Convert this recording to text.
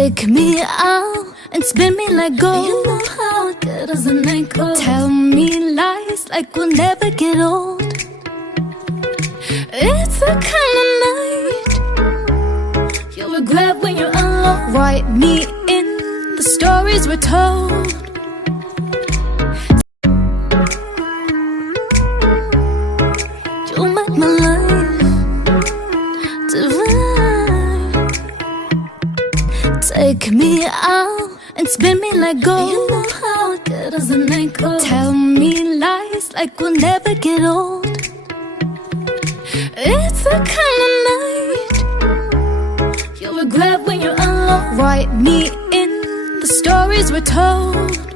Take me out and spin me like gold. You know how good as a night goes. Tell me lies like we'll never get old. It's the kind of night you'll regret when you're alone. Write me in the stories we're told. You make my life divine. Take me out and spin me like gold. You know how good as a night goes. Tell me lies like we'll never get old. It's the kind of night you'll regret when you're alone. Write me in the stories we're told.